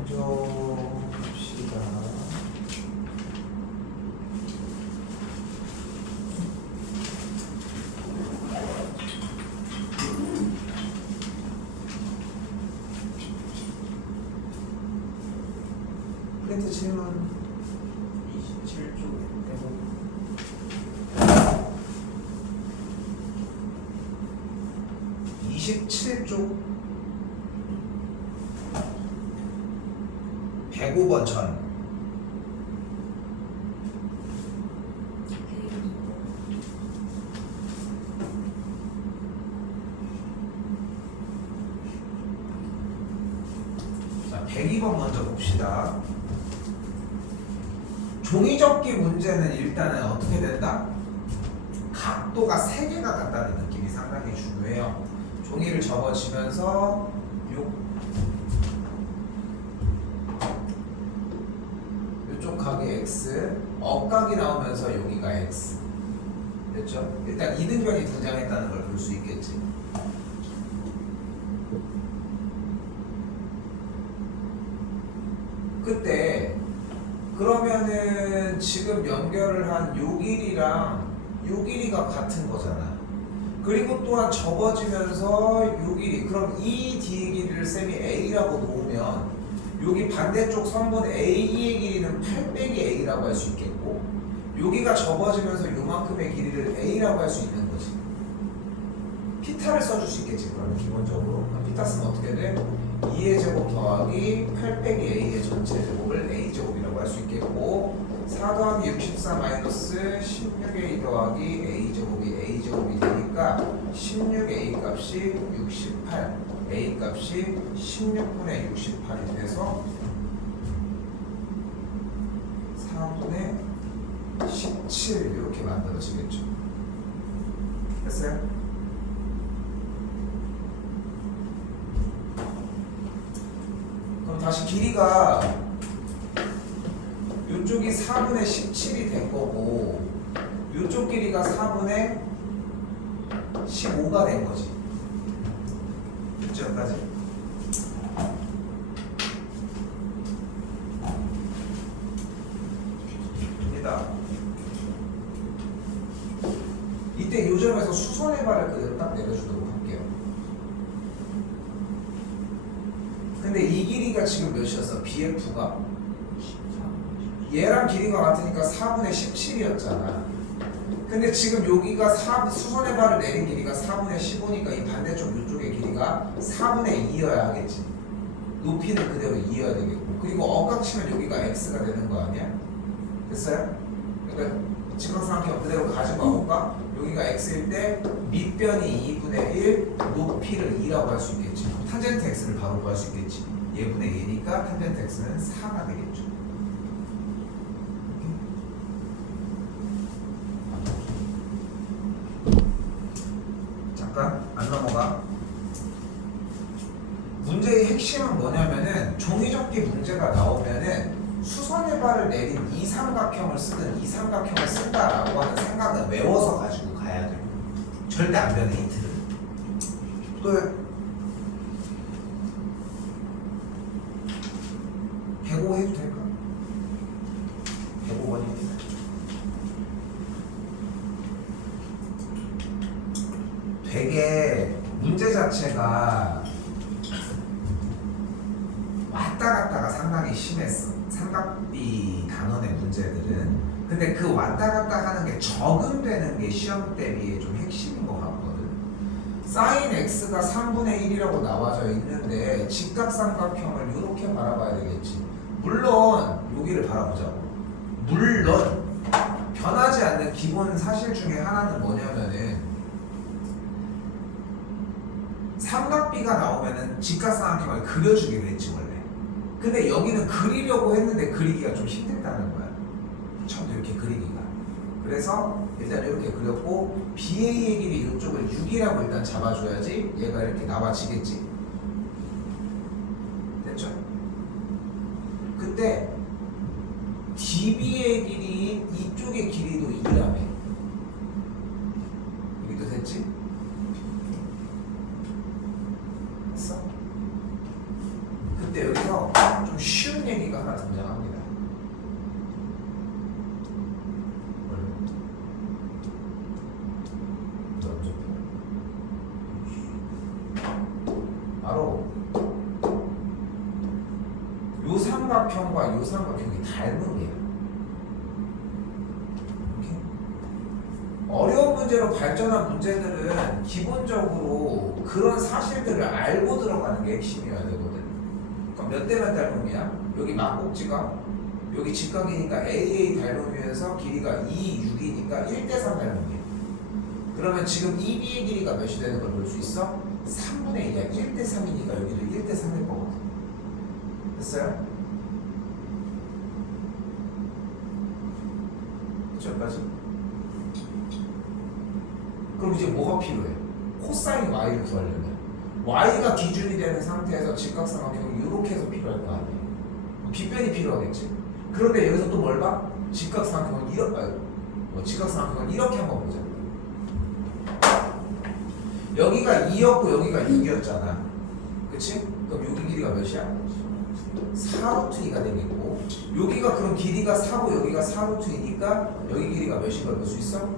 먼저 봅시다. 프린트 질문 27쪽 빼고 27쪽 105번 전. 자, 102번 먼저 봅시다. 종이접기 문제는 일단은 어떻게 된다? 각도가 3개가 같다는 느낌이 상당히 중요해요. 종이를 접어지면서 이쪽 각이 x, 억각이 나오면서 여기가 x. 됐죠? 일단 이등변이 등장했다는 걸 볼 수 있겠지. 그때 그러면은 지금 연결을 한 요 길이랑 요 길이가 같은 거잖아. 그리고 또한 접어지면서 요 길이, 그럼 이 뒤의 길이를 쌤이 a라고 놓으면 여기 반대쪽 선분 a의 길이는 8 빼기 a라고 할 수 있겠고, 여기가 접어지면서 요만큼의 길이를 a라고 할 수 있는 거지. 피타를 써줄 수 있겠지. 그러면 기본적으로 그럼 피타 쓰면 어떻게 돼? 2의 제곱 더하기 8 빼기 a의 전체 제곱을 a제곱이라고 할 수 있겠고, 4 더하기 64 마이너스 16a 더하기 a제곱이 a제곱이 되니까 16a 값이 68, a 값이 16분의 68이 돼서 4분의 17 이렇게 만들어지겠죠. 됐어요? 그럼 다시 길이가 이쪽이 4분의 17이 된 거고 이쪽 길이가 4분의 15가 된 거지. 됐죠? 여기까지? 됩니다. 이때 이 점에서 수선의 발을 그대로 딱 내려주도록 할게요. 근데 이 길이가 지금 몇이었어? BF가? 얘랑 길이가 같으니까 4분의 17이었잖아. 근데 지금 여기가 수선의 발을 내린 길이가 4분의 15니까 이 반대쪽 이쪽의 길이가 4분의 2여야 하겠지. 높이는 그대로 2여야 되겠고, 그리고 억각 치면 여기가 x가 되는 거 아니야? 됐어요? 그러니까 직각삼각형 그대로 가지고 가볼까? 여기가 x일 때 밑변이 2분의 1, 높이를 2라고 할 수 있겠지. 탄젠트 x를 바로 구할 수 있겠지. 얘분의 2니까 탄젠트 x는 4가 되겠죠. 잠깐 안 넘어가. 문제의 핵심은 뭐냐면은 종이접기 문제가 나오면은 수선의 발을 내린 이 삼각형을 쓰든 이 삼각형을 쓴다라고 하는 생각은 외워서 가지고 가야 돼요. 절대 안 변해 힌트를. 또 105 해도 될까? 105번입니다. 되게 문제 자체가 왔다 갔다가 상당히 심했어. 삼각비 단원의 문제들은. 근데 그 왔다 갔다 하는 게 적응되는 게 시험 대비의 좀 핵심인 것 같거든. 사인 x가 3분의 1이라고 나와져 있는데 직각삼각형을 이렇게 바라봐야 되겠지. 물론 여기를 바라보자고. 물론 변하지 않는 기본 사실 중에 하나는 뭐냐면은 삼각비가 나오면은 직각삼각형을 그려주기로 했지 원래. 근데 여기는 그리려고 했는데 그리기가 좀 힘들다는 거야. 처음부터 이렇게 그리기가. 그래서 일단 이렇게 그렸고 BA의 길이 이쪽을 6이라고 일단 잡아줘야지 얘가 이렇게 나와지겠지. 됐죠? 그때 DB의 길이 이쪽의 길이도 2라며. 여기도 됐지? 됐어? 그때 여기서 좀 삼각형과 요 삼각형이 닮은 게야. 오케이? 어려운 문제로 발전한 문제들은 기본적으로 그런 사실들을 알고 들어가는 게 핵심이어야 되거든. 그럼 몇 대면 닮은 게야? 여기 막꼭지가 여기 직각이니까 AA 닮으면서 길이가 2, 6이니까 1대3 닮은 게. 그러면 지금 EB의 길이가 몇이 되는 걸 볼 수 있어? 3분의 2야. 1대3이니까 여기도 1대3일 거거든. 됐어요? 저까지? 그럼 이제 뭐가 필요해? 코사인 y를 구하려면 y가 기준이 되는 상태에서 직각삼각형이 이렇게 해서 필요할 거 아니에요. 빗변이 필요하겠지. 그런데 여기서 또 뭘 봐? 직각삼각형은 직각삼각형은 이렇게 한번 보자. 여기가 2였고 여기가 6이었잖아. 그치? 그럼 여기 길이가 몇이야? 4루트 2가 되겠고 여기가 그럼 길이가 4고 여기가 4루트이니까 여기 길이가 몇인 걸 볼 수 있어?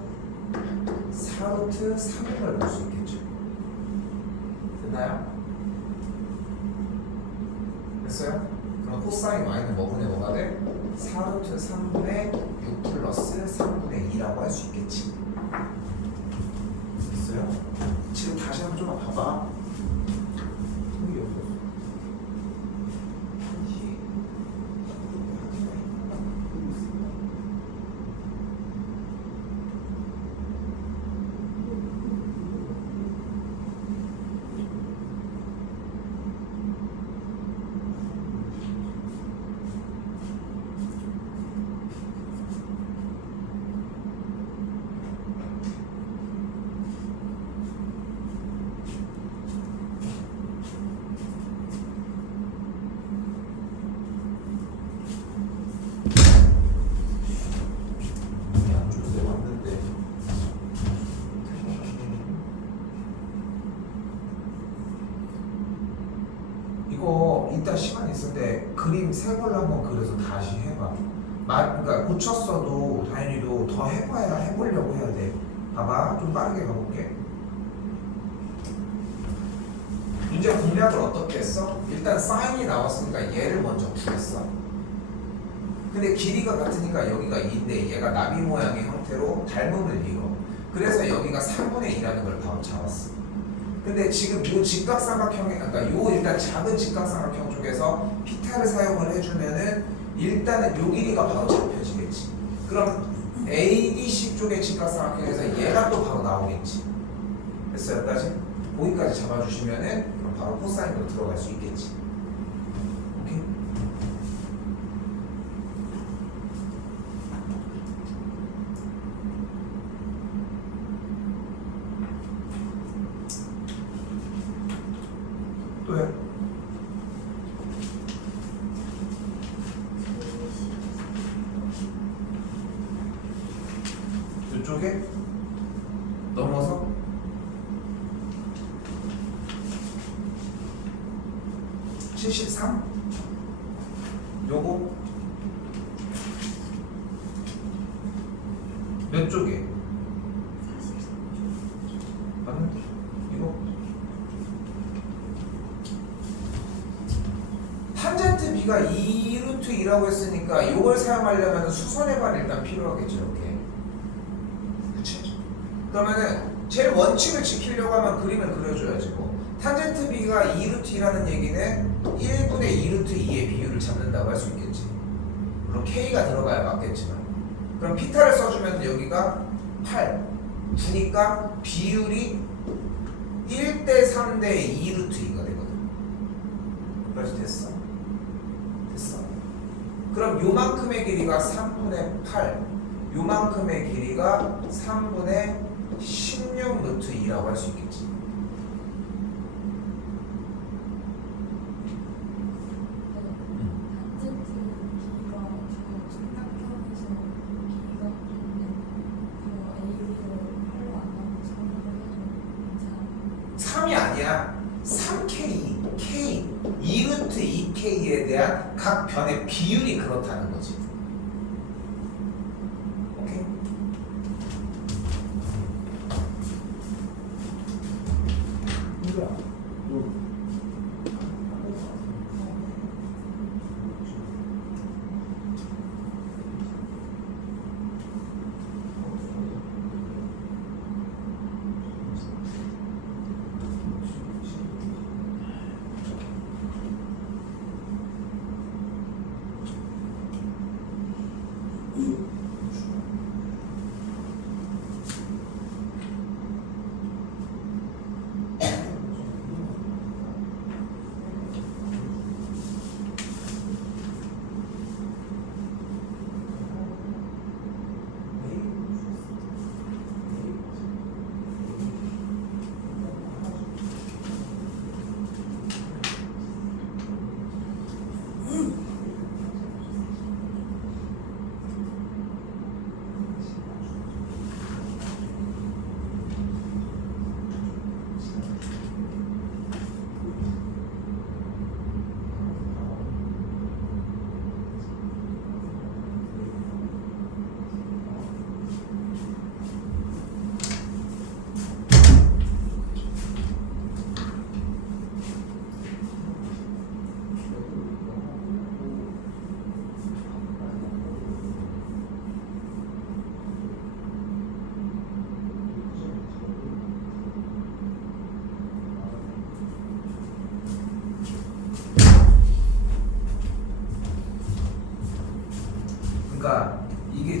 4루트 3인 걸 볼 수 있겠죠. 됐나요? 됐어요? 그럼 코사인 y는 뭐분의 뭐가 돼? 4루트 3분의 6 플러스 3분의 2라고 할 수 있겠지. 됐어요? 지금 다시 한번 좀 봐봐. 여기 없어. 이따 시간 있을 때 그림 세 걸로 한번 그려서 다시 해봐. 그러니까 고쳤어도 다현이도 더 해봐야 해보려고 해야 돼. 봐봐, 좀 빠르게 가볼게. 문제 공략을 어떻게 했어? 일단 사인이 나왔으니까 얘를 먼저 구했어. 근데 길이가 같으니까 여기가 2인데 얘가 나비 모양의 형태로 닮음을 이뤄. 그래서 여기가 3분의 2라는 걸 바로 잡았어. 근데 지금 요 직각삼각형에, 그러니까 요 일단 작은 직각삼각형 쪽에서 피타를 사용을 해주면은 일단은 요 길이가 바로 잡혀지겠지. 그럼 ADC 쪽의 직각삼각형에서 얘가 또 바로 나오겠지. 됐어? 여기까지? 거기까지 잡아주시면은 그럼 바로 코사인으로 들어갈 수 있겠지. 오케이? 또요? 이쪽에 넘어서 (73) 요거 몇 쪽에? 43쪽 맞는데? 이거 탄젠트 B가 2루트 2라고 했으니까 이걸 사용하려면 수선해반 일단 필요하겠죠. 이렇게. 그치? 그러면은 제일 원칙을 지키려고 하면 그림을 그려줘야지 뭐. 탄젠트 B가 2루트 2라는 얘기는 1분의 2루트 2의 비율을 잡는다고 할 수 있겠지. 물론 K가 들어가야 맞겠지만. 그럼 피타를 써주면 여기가 8 9니까 비율이 1대3 대 2루트 2가 되거든. 여기까지 됐어? 됐어. 그럼 요만큼의 길이가 3분의 8 요만큼의 길이가 3분의 16 루트 2라고 할 수 있겠지. 아니야. 3K, K, 2루트 2K에 대한 각 변의 비율이 그렇다는 거지. 오케이?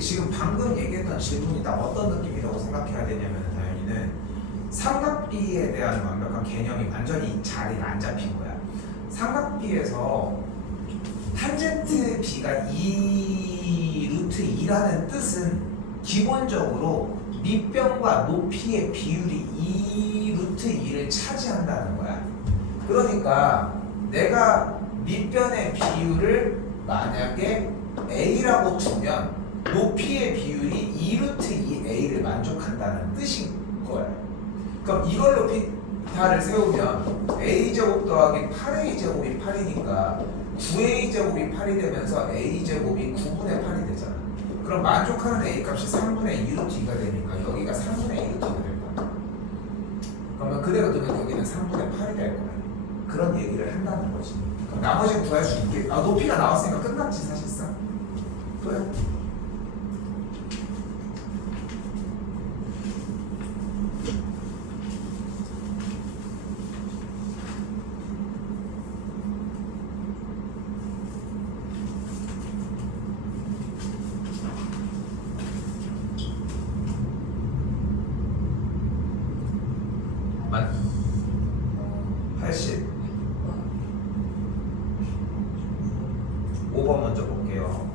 지금 방금 얘기했던 질문이 딱 어떤 느낌이라고 생각해야 되냐면 다현이는 삼각비에 대한 완벽한 개념이 완전히 자리가 안 잡힌 거야. 삼각비에서 탄젠트 b가 2 루트 2라는 뜻은 기본적으로 밑변과 높이의 비율이 2 루트 2를 차지한다는 거야. 그러니까 내가 밑변의 비율을 만약에 a라고 두면 높이의 비율이 2 루트 2a를 만족한다는 뜻인 거야. 그럼 이걸로 비타를 세우면 a제곱 더하기 8a제곱이 8이니까 9a제곱이 8이 되면서 a제곱이 9분의 8이 되잖아. 그럼 만족하는 a 값이 3분의 2 루트 2가 되니까 여기가 3분의 2 루트 2가 될 거야. 그러면 그대로 두면 여기는 3분의 8이 될 거야. 그런 얘기를 한다는 거지. 그럼 나머지는 구할 수 있게. 높이가 나왔으니까 끝났지 사실상. 또요? 만 80. 5번 먼저 볼게요.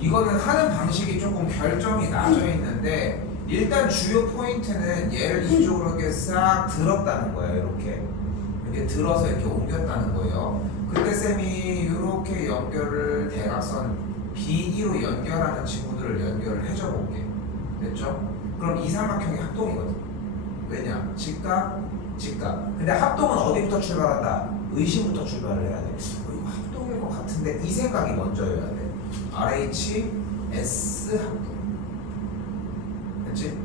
이거는 하는 방식이 조금 결정이 나져 있는데 일단 주요 포인트는 얘를 이쪽으로 이렇게 싹 들었다는 거예요. 이렇게 들어서 이렇게 옮겼다는 거예요. 그때 쌤이 이렇게 연결을 대각선 B2로 연결하는 친구들을 연결을 해줘 볼게. 됐죠? 그럼 이 삼각형이 합동이거든. 왜냐? 직각, 직각. 근데 합동은 어디부터 출발한다? 의심부터 출발을 해야 돼. 이거 합동일 것 같은데 이 생각이 먼저여야 돼. RH, S 합동. 됐지?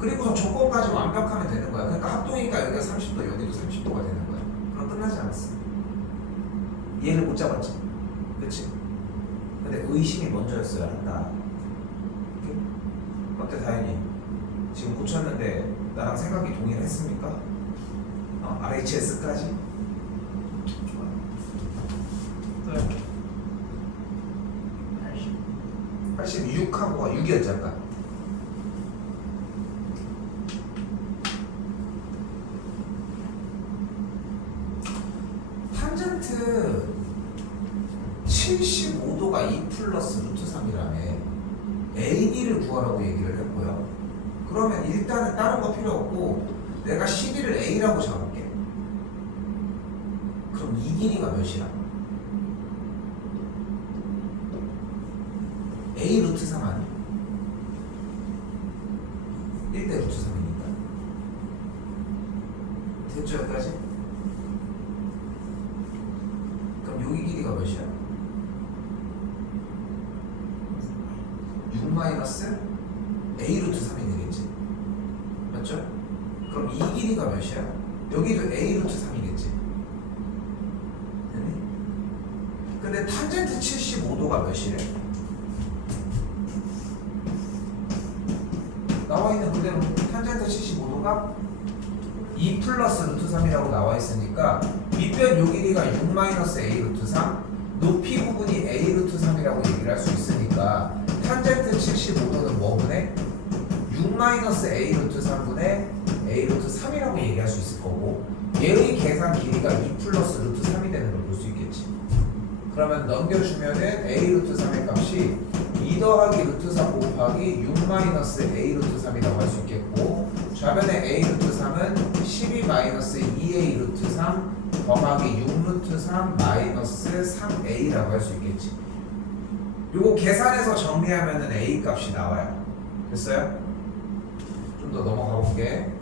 그리고서 조건까지 완벽하면 되는 거야. 그러니까 합동이니까 여기가 30도, 여기도 30도가 되는 거야. 그럼 끝나지 않았어. 얘를 못 잡았지. 그치? 근데 의심이 먼저였어야 한다. 오케이? 어때 다현이? 지금 고쳤는데 나랑 생각이 동일했습니까? RHS까지? 좋아. 86하고가 6이었지 아까. 탄젠트 75도가 2 플러스 루트 3이라며 AD를 구하라고 얘기를 했고요. 그러면 일단은 다른 거 필요 없고 내가 CD를 A라고 잡을게. 그럼 이 길이가 몇이야? A 루트 3 아니야? 1대 루트 3이니까. 됐죠 여기까지? 그럼 여기 길이가 몇이야? 6 마이너스 A 루트 3이 되겠지? 맞죠? 그럼 이 길이가 몇이야? 여기도 A 루트 3이겠지? 근데 탄젠트 75도가 몇이래? 나와 있는 그대로 탄젠트 75도가 2 플러스 루트 3이라고 나와 있으니까 밑변 요 길이가 6 마이너스 A 루트 3 높이 부분이 A 루트 3이라고 얘기를 할 수 있으니까 탄젠트 75도는 뭐분의 6 마이너스 A 루트 3분의 A 루트 3이라고 얘기할 수 있을 거고 얘의 계산 길이가 2 플러스 루트 3이 되는 걸 볼 수 있겠지. 그러면 넘겨주면은 A 루트 3의 값이 2 더하기 루트 3 곱하기 6 마이너스 A 루트 3이라고 할 수 있겠고 좌변의 A 루트 3은 12 마이너스 2A 루트 3 더하기 6 루트 3 마이너스 3A라고 할 수 있겠지. 요거 계산해서 정리하면은 A 값이 나와요. 됐어요? 좀 더 넘어가 볼게.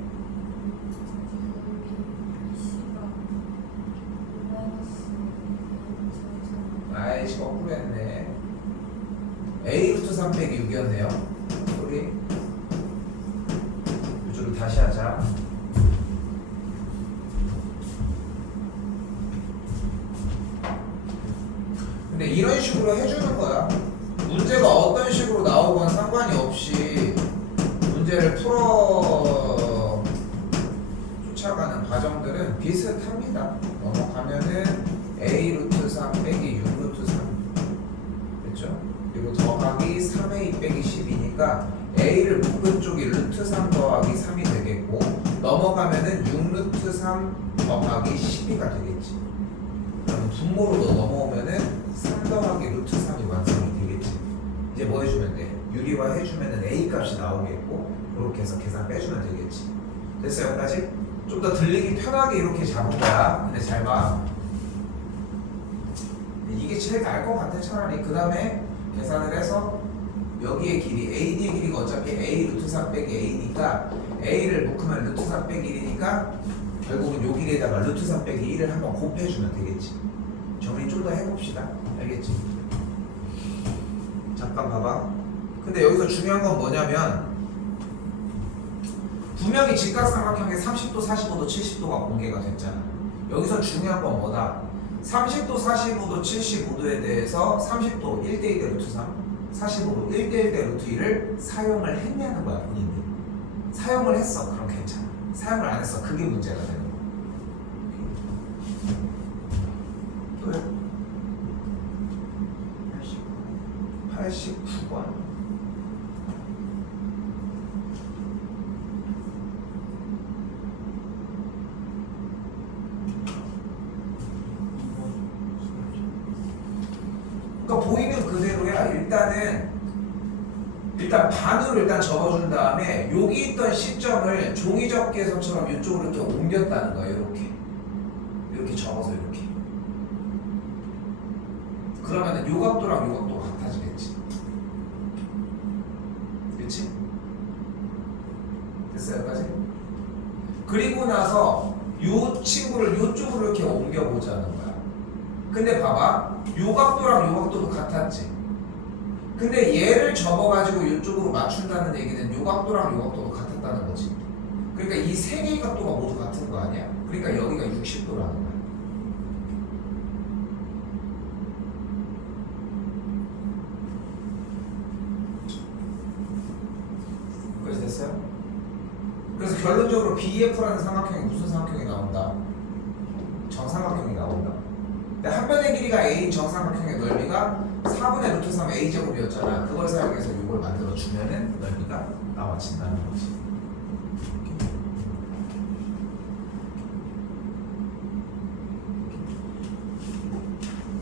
아이씨 거꾸로 했네. A 루트 3 빼기 6이었네요. 우리 요줄을 다시 하자. 근데 이런 식으로 해주는 거야. 문제가 어떤 식으로 나오건 상관이 없이 문제를 풀어 쫓아가는 과정들은 비슷합니다. 넘어가면은 A 루트 3 빼기 6 루트 3 되겠죠. 그리고 더하기 3a 빼기 10이니까 a를 묶은 쪽이 루트 3 더하기 3이 되겠고 넘어가면은 6 루트 3 더하기 12가 되겠지. 그럼 분모로 넘어오면은 3 더하기 루트 3이 완성이 되겠지. 이제 뭐 해주면 돼? 유리화 해주면은 a 값이 나오겠고 그렇게 해서 계산 빼주면 되겠지. 됐어요? 여기까지? 좀 더 들리기 편하게 이렇게 잡은 거야. 근데 잘 봐. 이게 제일 나을 것 같아 차라리. 그 다음에 계산을 해서 여기의 길이 AD의 길이가 어차피 A 루트 3 빼기 A니까 A를 묶으면 루트 3 빼기 1이니까 결국은 요 길이에다가 루트 3 빼기 1을 한번 곱해주면 되겠지. 정리 좀 더 해봅시다. 알겠지? 잠깐 봐봐. 근데 여기서 중요한 건 뭐냐면 분명히 직각삼각형에 30도, 45도, 70도가 공개가 됐잖아. 여기서 중요한 건 뭐다? 30도, 45도, 75도에 대해서 30도 1대1 대 루트 3, 45도 1대1 대 루트 2를 사용을 했냐는 거야, 본인들. 사용을 했어. 그럼 괜찮아. 사용을 안 했어. 그게 문제가 되는 거야. 또요? 89번. 그러니까 보이는 그대로야. 일단 반으로 일단 접어준 다음에 여기 있던 시점을 종이접기에서처럼 이쪽으로 이렇게 옮겼다는 거예요. 이렇게 접어서 이렇게. 그러면은 요 각도랑 요 각도가 같아지겠지. 그렇지? 됐어요, 여기까지? 그리고 나서 요 친구를 요쪽으로 이렇게 옮겨보자는 거야. 근데 봐봐, 요 각도랑 요 각도도 같았지. 근데 얘를 접어가지고 이쪽으로 맞춘다는 얘기는 요 각도랑 요 각도가 같았다는 거지. 그러니까 이 세 개의 각도가 모두 같은 거 아니야? 그러니까 여기가 60도라는 거야. 그래서 됐어요? 그래서 결론적으로 BF라는 삼각형이 무슨 삼각형이 나온다? 정삼각형이 나온다. 근데 한 변의 길이가 A인 정삼각형의 넓이가 4분의 루트 3 A제곱이었잖아. 그걸 사용해서 이걸 만들어주면은 넓이가 나와진다는 거지.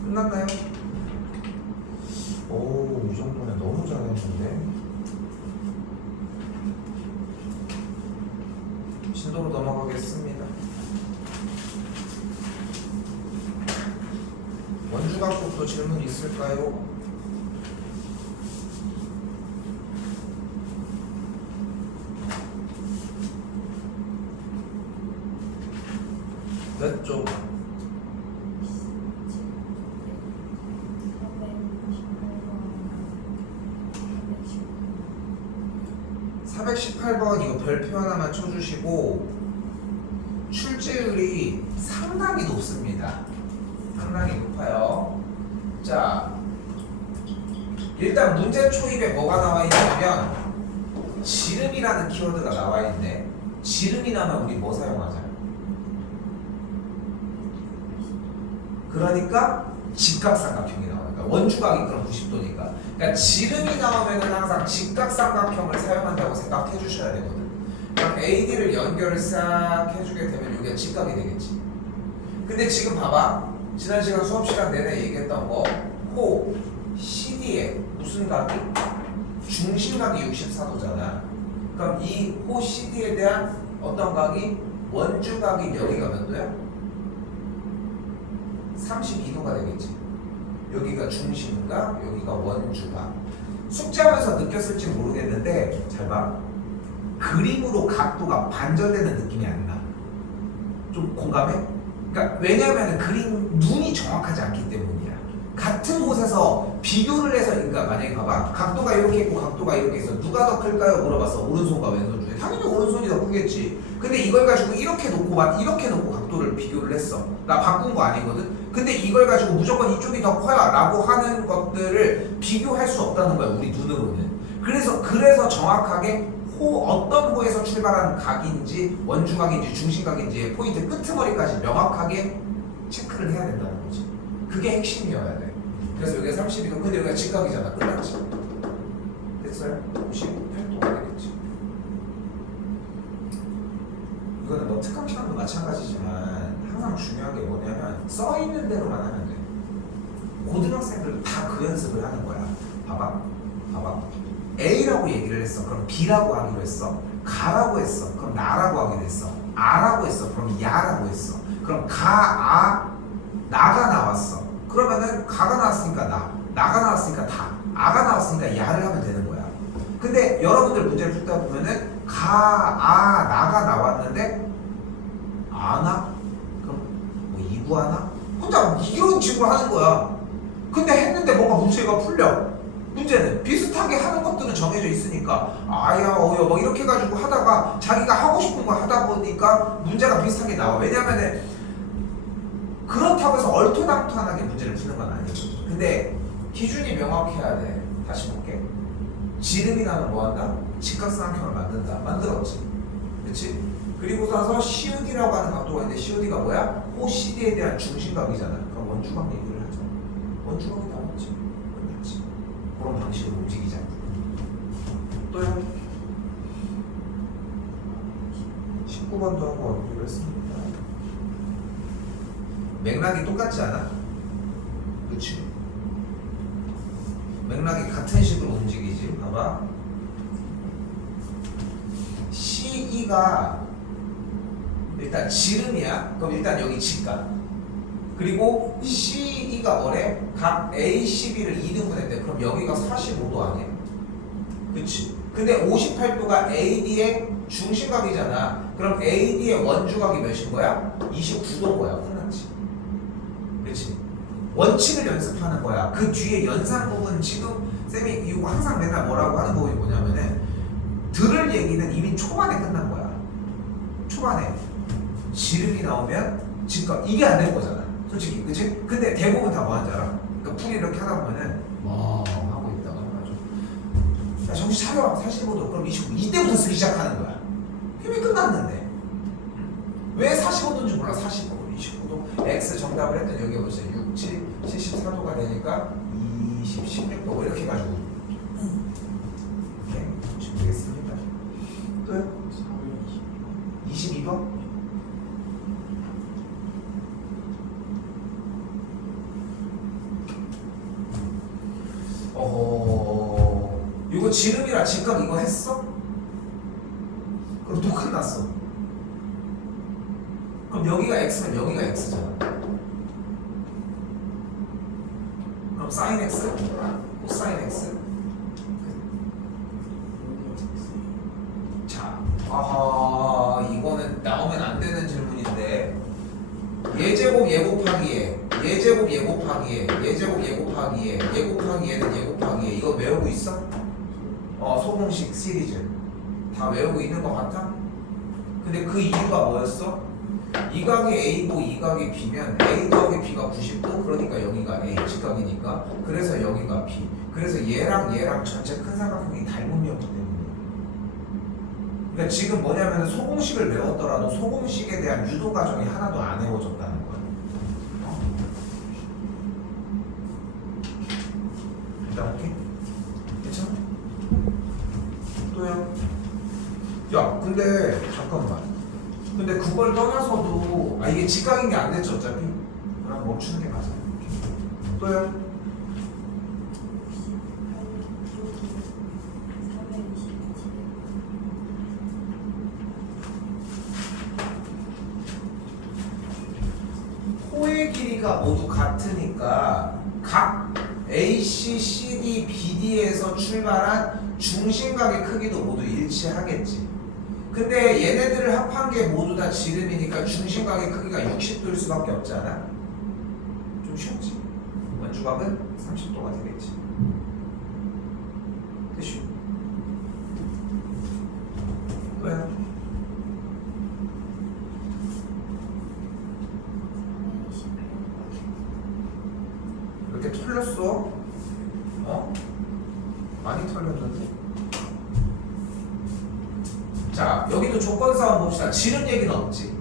끝났나요? 오, 이 정도면 너무 잘했는데. 진도로 넘어가겠습니다. 원주각법도 질문 있을까요? 몇 쪽? 418번 이거 별표 하나만 쳐주시고 출제율이 상당히 높습니다. 상당히 높아요. 자, 일단 문제 초입에 뭐가 나와 있냐면 지름이라는 키워드가 나와 있네. 지름이 나면 우리 뭐 사용하자? 그러니까 직각삼각형이 나오니까 원주각이 그럼 90도니까. 그러니까 지름이 나오면은 항상 직각삼각형을 사용한다고 생각해 주셔야 되거든. 그럼 AD를 연결을 싹 해주게 되면 이게 직각이 되겠지. 근데 지금 봐봐. 지난 시간 수업 시간 내내 얘기했던 거, 호 CD에 무슨 각이? 중심각이 64도잖아. 그럼 이 호 CD에 대한 어떤 각이? 원주각이 여기가 몇 도야? 32도가 되겠지. 여기가 중심각, 여기가 원주각. 숙제하면서 느꼈을지 모르겠는데 잘 봐. 그림으로 각도가 반전되는 느낌이 안 나. 좀 공감해? 그러니까 왜냐하면 그림 눈이 정확하지 않기 때문이야. 같은 곳에서 비교를 해서, 그러니까 만약에 봐봐, 각도가 이렇게 있고 각도가 이렇게 있어. 누가 더 클까요? 물어봤어. 오른손과 왼손 중에 당연히 오른손이 더 크겠지. 근데 이걸 가지고 이렇게 놓고 각도를 비교를 했어. 나 바꾼 거 아니거든. 근데 이걸 가지고 무조건 이쪽이 더 커요 라고 하는 것들을 비교할 수 없다는 거야, 우리 눈으로는. 그래서 정확하게 어떤 호에서 출발하는 각인지 원주각인지 중심각인지의 포인트 끄트머리까지 명확하게 체크를 해야 된다는 거지. 그게 핵심이어야 돼. 그래서 여기가 32도. 근데 여기가 직각이잖아. 끝났지. 됐어요? 58도가 되겠지. 이거는 뭐 특강 시간도 마찬가지지만 항상 중요한 게 뭐냐면 써 있는 대로만 하면 돼. 고등학생들도 다 그 연습을 하는 거야. 봐봐. A라고 얘기를 했어. 그럼 B라고 하기로 했어. 가라고 했어. 그럼 나라고 하기로 했어. 아라고 했어. 그럼 야라고 했어. 그럼 나가 나왔어. 그러면은 가가 나왔으니까 나가 나왔으니까 아가 나왔으니까 야를 하면 되는 거야. 근데 여러분들 문제를 풀다 보면은 나가 나왔는데 아나? 그럼 뭐 이구하나? 혼자 이런 식으로 하는 거야. 근데 했는데 뭔가 문제가 풀려. 문제는 비슷하게 하는 것들은 정해져 있으니까 아야 어여 뭐 이렇게 해가지고 하다가 자기가 하고 싶은 거 하다 보니까 문제가 비슷하게 나와. 왜냐면은 그렇다고 해서 얼토당토하게 문제를 푸는 건 아니거든. 근데 기준이 명확해야 돼. 다시 볼게. 지름이 나면 뭐한다? 직각삼각형을 만들었지. 그치? 그리고 나서 COD라고 하는 각도가 있는데 COD가 뭐야? OCD에 대한 중심각이잖아. 그럼 원주각 얘기를 하자. 원주각이 나왔지. 끝났지. 그런 방식으로 움직이자. 또요? 19번도 하고 언급을 했습니다. 맥락이 똑같지 않아? 그치? 맥락이 같은 식으로 움직이지. 봐봐. CE가 일단 지름이야. 그럼 일단 여기 직각. 그리고 CE가 뭐래? 각 ACB를 2등분했대. 그럼 여기가 45도 아니야? 그치? 근데 58도가 AD의 중심각이잖아. 그럼 AD의 원주각이 몇인 거야? 29도인 거야. 끝났지. 그치? 원칙을 연습하는 거야. 그 뒤에 연상 부분 지금 쌤이 이거 항상 맨날 뭐라고 하는 부분이 뭐냐면은 들을 얘기는 이미 초반에 끝난 거야. 초반에 지름이 나오면 직각 이게 안 된 거잖아. 솔직히 그치? 근데 대부분 다 뭐 하는지 알아? 그러니까 풀이 이렇게 하다 보면은 하고 있다가 야 정신 차려 45도 그럼 29 이때부터 쓰기 시작하는 거야. 이미 끝났는데 왜 45도인지 몰라. 45도 29도 X 정답을 했더니 여기 보세요. 6, 7, 74도가 되니까 20, 16도 이렇게 해가지고 이렇게 준비했습니다. 또요? 22번? 이거 지름이랑 직각 이거 했어? 그럼 또 끝났어. 그럼 여기가 X면 여기가 X잖아. 그럼 sin X, 코사인 X. 자, 이거는 나오면 안 되는 질문인데 예제곱 예 곱하기 예제곱 예 곱하기 예제곱 예 곱하기 예 곱하기 얘는 예 곱하기 이거 외우고 있어? 소공식 시리즈 다 외우고 있는 것 같아? 근데 그 이유가 뭐였어? 이 각이 A고 이 각이 B면 A 더하기 B가 90도 그러니까 여기가 A 직각이니까 그래서 여기가 B 그래서 얘랑 전체 큰 삼각형이 닮음이었기 때문에 그러니까 지금 뭐냐면 소공식을 외웠더라도 소공식에 대한 유도 과정이 하나도 안 외워졌다는 거야. 일단 오케이? 괜찮아? 또요? 야 근데 잠깐만 근데 그걸 떠나서도 이게 직각인 게 안 됐죠 어차피? 그럼 멈추는 게 맞아. 또요? 호의 길이가 모두 같으니까 각 AC, CD, BD에서 출발한 중심각의 크기도 모두 일치하겠지. 근데 얘네들을 합한 게 모두 다 지름이니까 중심각의 크기가 60도일 수밖에 없지 않아? 좀 쉬웠지? 원주각은 30도가 되겠지. 됐슈? 왜요? 이렇게 털렸어? 많이 털렸는데? 자, 여기도 조건 싸움 봅시다. 지름 얘기는 없지.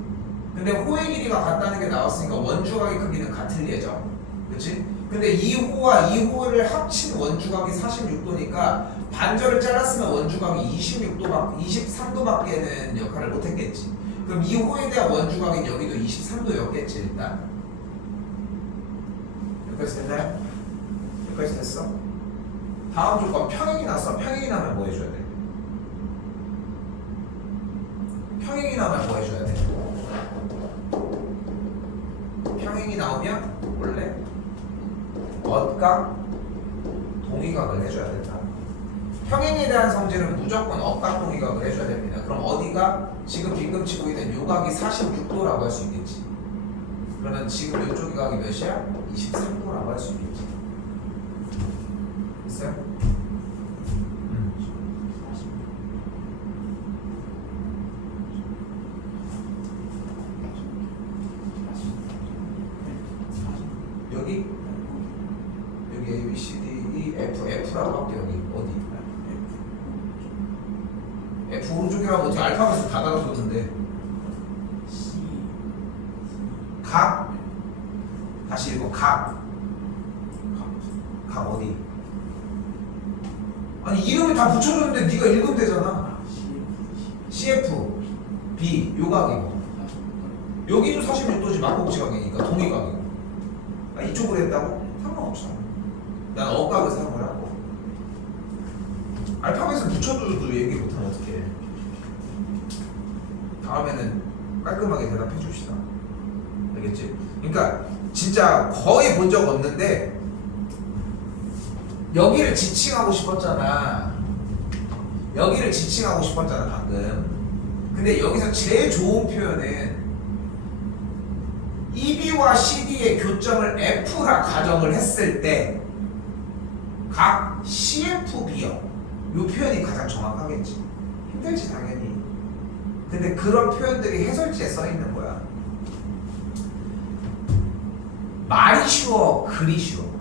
근데 호의 길이가 같다는 게 나왔으니까 원주각의 크기는 같을 예정. 그치? 근데 2호와 2호를 합친 원주각이 46도니까 반절을 잘랐으면 원주각이 23도밖에는 역할을 못했겠지. 그럼 2호에 대한 원주각은 여기도 23도였겠지 일단. 여기까지 됐나요? 여기까지 됐어? 다음 조건 평행이 났어. 평행이 나면 뭐 해줘야 돼? 평행이 나오면 뭐 해줘야 돼? 평행이 나오면 원래 억각, 동의각을 해줘야 된다. 평행에 대한 성질은 무조건 억각, 동의각을 해줘야 됩니다. 그럼 어디가 지금 빈금치고 있는 요각이 46도라고 할 수 있겠지. 그러면 지금 이쪽 각이 몇이야? 23도라고 할 수 있겠지. 됐어요? 여기? 여기 A, B, C, D, E, F, F라고 할게. 여기 어디? F 오른쪽이라고 어떻게 알파벳을 다 달아줬는데 각? 다시 읽어. 각 어디? 아니 이름을 다 붙여줬는데 네가 읽으면 되잖아. CF, B 요각이고 여기도 46도지. 막곡지각이니까 동의각이고. 아, 이쪽으로 했다고? 상관없어. 난 억각을 사용을 하고 알파벳을 붙여줘도 얘기 못하면 어떡해. 다음에는 깔끔하게 대답해 줍시다. 알겠지? 그러니까 진짜 거의 본 적 없는데 여기를 지칭하고 싶었잖아. 여기를 지칭하고 싶었잖아 방금. 근데 여기서 제일 좋은 표현은 EB와 CD의 교점을 F라 가정을 했을 때 각 CFB요. 이 표현이 가장 정확하겠지. 힘들지 당연히. 근데 그런 표현들이 해설지에 써 있는 거야. 말이 쉬워, 글이 쉬워.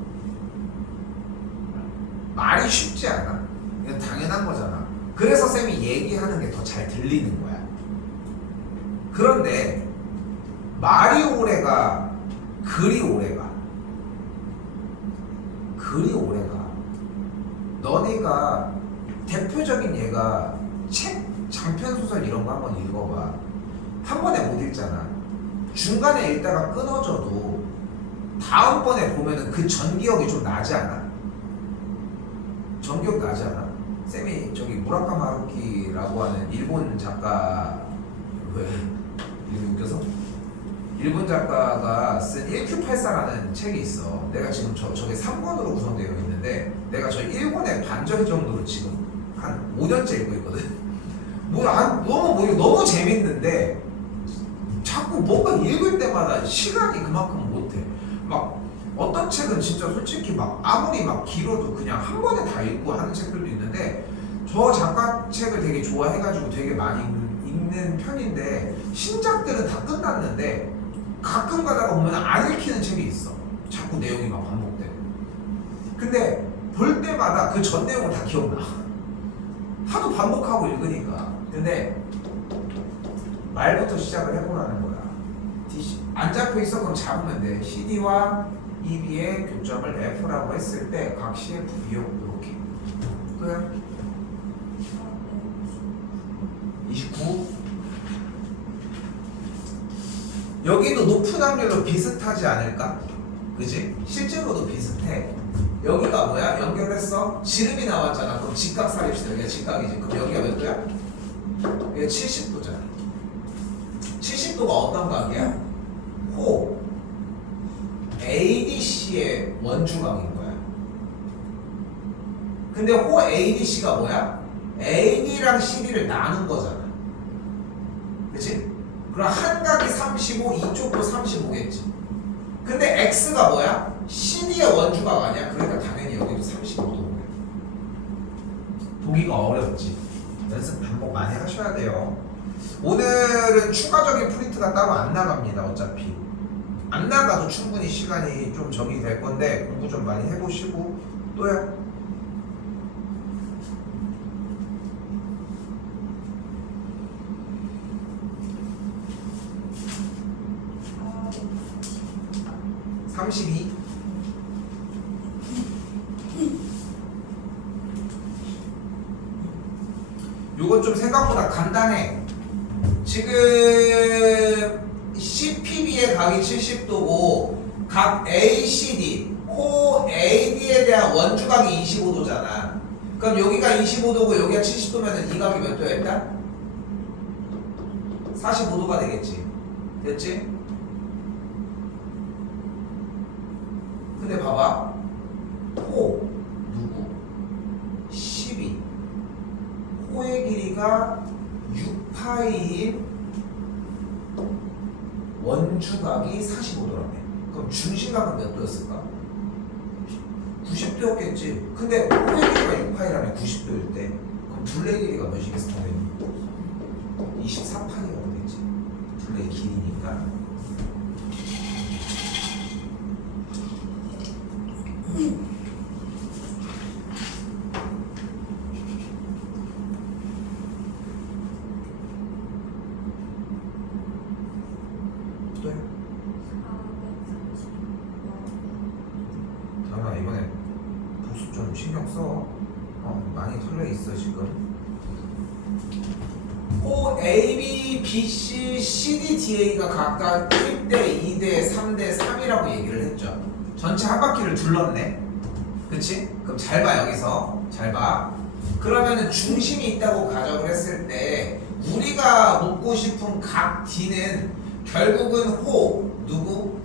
말이 쉽지 않아. 이건 당연한 거잖아. 그래서 쌤이 얘기하는 게 더 잘 들리는 거야. 그런데 말이 오래가, 글이 오래가. 글이 오래가. 너네가 대표적인 예가 책, 장편소설 이런 거 한번 읽어봐. 한 번에 못 읽잖아. 중간에 읽다가 끊어져도 다음번에 보면은 그 전기억이 좀 나지 않아? 전기억 나지 않아? 쌤이 저기 무라카미 하루키라고 하는 일본 작가, 왜? 이게 웃겨서? 일본 작가가 쓴 1Q84라는 책이 있어. 내가 지금 저게 3권으로 구성되어 있는데 내가 저 1권의 반절 정도로 지금 한 5년째 읽고 있거든. 너무 재밌는데 자꾸 뭔가 읽을 때마다 시간이 그만큼 못해. 막 어떤 책은 진짜 솔직히 막 아무리 막 길어도 그냥 한 번에 다 읽고 하는 책들도 있는데 저 작가 책을 되게 좋아해가지고 되게 많이 읽는 편인데 신작들은 다 끝났는데 가끔 가다가 보면 안 읽히는 책이 있어. 자꾸 내용이 막 반복돼. 근데 볼 때마다 그 전 내용을 다 기억나. 하도 반복하고 읽으니까. 근데 말부터 시작을 해보라는 거야. 안 잡혀 있어? 그럼 잡으면 돼. CD와 EB의 교점을 F라고 했을 때 각 CF, B역 이렇게. 그래? 29. 여기도 높은 확률로 비슷하지 않을까? 그지? 실제로도 비슷해. 여기가 뭐야? 연결했어? 지름이 나왔잖아. 그럼 직각 사립시다. 여기가 직각이지. 그럼 여기가 몇 도야? 여기가 70도잖아. 70도가 어떤 각이야? 호 ADC의 원주각인 거야. 근데 호 ADC가 뭐야? AD랑 CD를 나눈 거잖아. 그치? 그럼 한 각이 35, 이쪽도 35겠지. 근데 X가 뭐야? CD의 원주각 아니야? 그러니까 당연히 여기도 35도. 보기가 어렵지. 연습 반복 많이 하셔야 돼요. 오늘은 추가적인 프린트가 따로 안 나갑니다. 어차피 안 나가도 충분히 시간이 좀 적이 될 건데 공부 좀 많이 해보시고. 또요? (32) 요건 좀 생각보다 간단해. 지금 CPB의 각이 70도고 각 ACD, 호 AD에 대한 원주각이 25도잖아. 그럼 여기가 25도고 여기가 70도면은 이 각이 몇 도였다? 45도가 되겠지. 됐지? 근데 봐봐. 호 누구? 12. 호의 길이가 6파이인 원주각이 45도라며. 그럼 중심각은 몇 도였을까? 90도였겠지. 근데 호의 길이가 6파이라며 90도일 때. 그럼 둘레 길이가 몇이겠어? 당연히 24파이가 되겠지. 둘레 길이니까. 또요? 장아 이번에 복습 좀 신경 써. 많이 털려 있어 지금. 호 A, B, B, C, C, D, D, A가 각각 1대, 2대, 3대, 3이라고 얘기를 했죠. 전체 한 바퀴를 둘렀네. 그치? 그럼 잘 봐 여기서. 잘 봐. 그러면은 중심이 있다고 가정을 했을 때 우리가 묻고 싶은 각 D는 결국은 호 누구?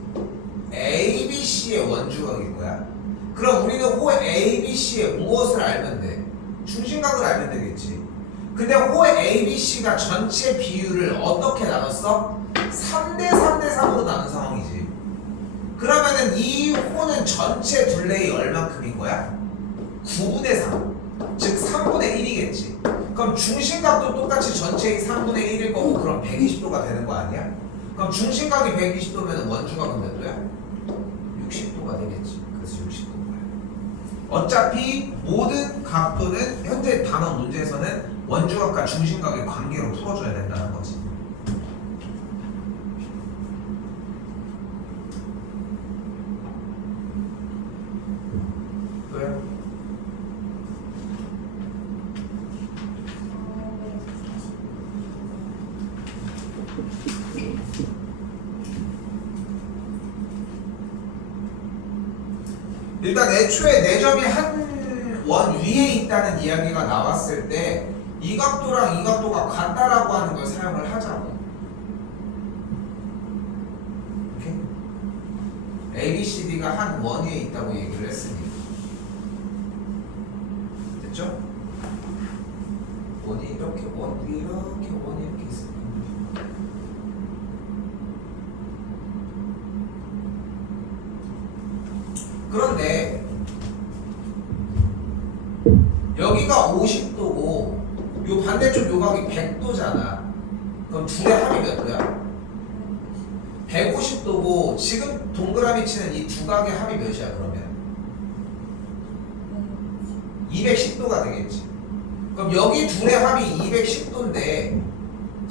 A, B, C의 원주각일 거야. 그럼 우리는 호 A, B, C의 무엇을 알면 돼? 중심각을 알면 되겠지. 근데 호 A, B, C가 전체 비율을 어떻게 나눴어? 3대 3대 3으로 나눈 상황이지. 그러면은 이 호는 전체 둘레의 얼만큼인 거야? 9분의 3. 즉 3분의 1이겠지. 그럼 중심각도 똑같이 전체의 3분의 1일 거고 그럼 120도가 되는 거 아니야? 그럼 중심각이 120도면 원주각은 몇 도야? 60도가 되겠지. 그래서 60도인 거야. 어차피 모든 각도는 현재 단원 문제에서는 원주각과 중심각의 관계로 풀어줘야 된다는 거지. 왜요? 일단 애초에 네 점이 한 원 위에 있다는 이야기가 나왔을 때 이 각도랑 이 각도가 같다라고 하는 걸 사용을 하자고. 오케이? A, B, C, D가 한 원 위에 있다고 얘기를 했으니 됐죠? 원이 이렇게 원 위에 이렇게 원이 이렇게 있습니다. 그런데 여기가 50도고 요 반대쪽 요각이 100도잖아. 그럼 둘의 합이 몇 도야? 150도고 지금 동그라미 치는 이 두 각의 합이 몇이야 그러면? 210도가 되겠지. 그럼 여기 둘의 합이 210도인데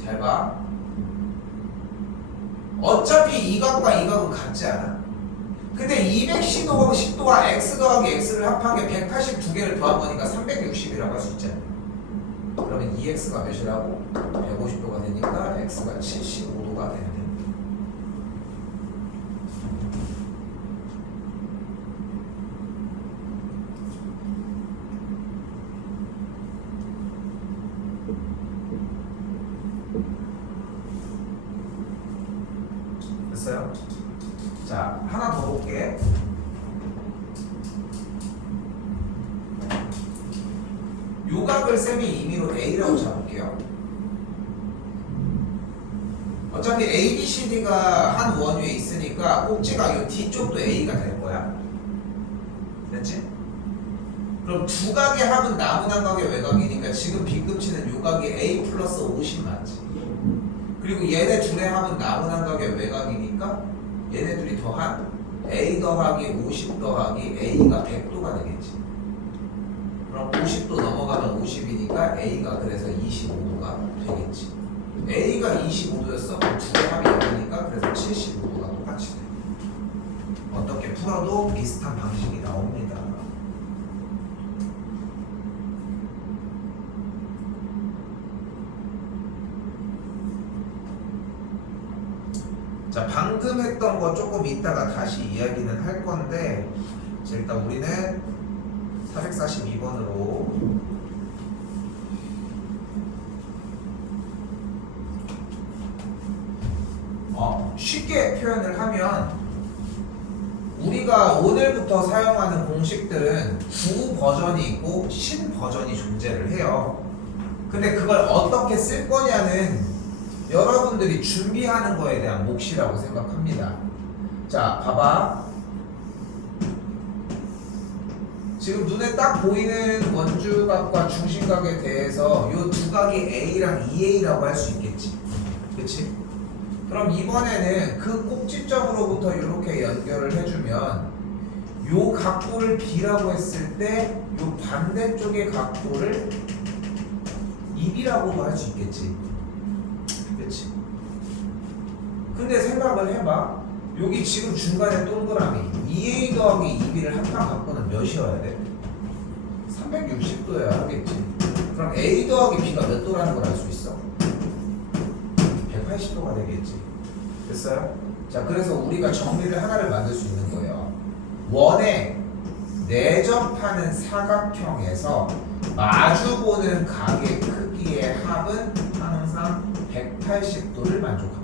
잘 봐. 어차피 이 각과 이 각은 같지 않아? 근데 210도하고 10도와 x 더하기 x를 합한 게 182개를 더한 거니까 360이라고 할 수 있잖아. 그러면 2x가 몇이라고? 150도가 되니까 x가 75도가 되는 거야. 됐어요? 자, 하나 더 볼게. 요각을 쌤이 임의로 A라고 잡을게요. 어차피 A, B, C, D가 한 원 위에 있으니까 꼭지가 이 D쪽도 A가 될 거야. 됐지? 그럼 두 각의 합은 남은 한 각의 외곽이니까 지금 빈금치는 요각이 A 플러스 50 맞지? 그리고 얘네 둘의 합은 남은 한 각의 외곽이니까 얘네 둘이 더한 A 더하기 50 더하기 A가 100도가 되겠지. 그럼 50도 넘어가면 50이니까 A가 그래서 25도가 되겠지. A가 25도였어? 그럼 둘의 합이 0이니까 그래서 75도가 똑같이 돼. 어떻게 풀어도 비슷한 방식이 나옵니다. 자, 방금 했던 거 조금 이따가 다시 이야기는 할 건데, 자, 일단 우리는 442번으로 쉽게 표현을 하면 우리가 오늘부터 사용하는 공식들은 구 버전이 있고 신 버전이 존재를 해요. 근데 그걸 어떻게 쓸 거냐는 여러분들이 준비하는 거에 대한 몫이라고 생각합니다. 자, 봐봐. 지금 눈에 딱 보이는 원주각과 중심각에 대해서 이 두 각이 A랑 2A라고 할 수 있겠지. 그치? 그럼 이번에는 그 꼭지점으로부터 이렇게 연결을 해주면 요 각도를 B라고 했을 때 요 반대쪽의 각도를 2B라고도 할 수 있겠지. 그치? 근데 생각을 해봐. 여기 지금 중간에 동그라미 2A 더하기 2B를 한칸 갖고는 몇이어야 돼? 360도여야 하겠지. 그럼 A 더하기 B가 몇 도라는 걸 알 수 있어? 180도가 되겠지. 됐어요? 자, 그래서 우리가 정리를 하나를 만들 수 있는 거예요. 원에 내접하는 사각형에서 마주보는 각의 크기의 합은 항상 180도를 만족합니다.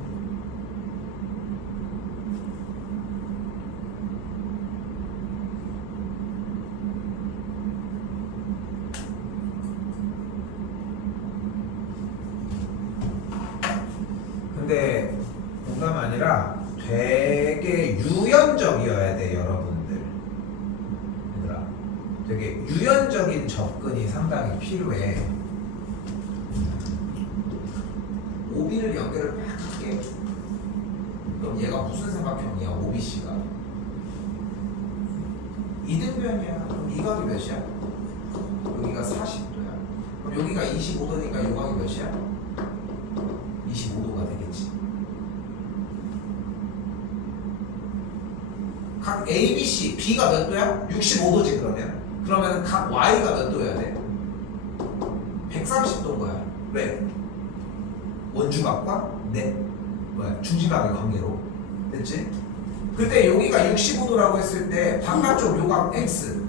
근데 농담 아니라 되게 유연적이어야 돼, 여러분들. 얘들아, 되게 유연적인 접근이 상당히 필요해. OB를 연결을 막 할게. 그럼 얘가 무슨 삼각형이야, OBC가? 이등변이야. 그럼 이 각이 몇이야? 여기가 40도야. 그럼 여기가 25도니까 이 각이 몇이야? 25도가 되겠지. 각 A, B, C, B가 몇 도야? 65도지 그러면. 그러면 각 Y가 몇 도여야 돼? 130도인 거야. 왜? 원주각과 중심각의 관계로. 됐지? 그때 여기가 65도라고 했을 때 바깥쪽 요각 X